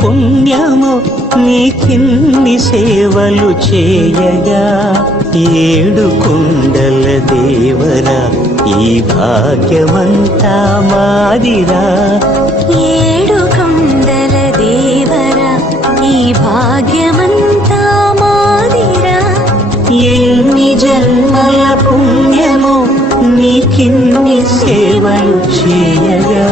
పుణ్యము నీకిన్ని సేవలు చేయగా ఏడు కొండల దేవరా ఈ భాగ్యమంతా మాదిరా ఏడు కొండల దేవరా ఈ భాగ్యమంతా మాదిరా ఎన్ని జన్మల పుణ్యము నీకిన్ని సేవలు చేయగా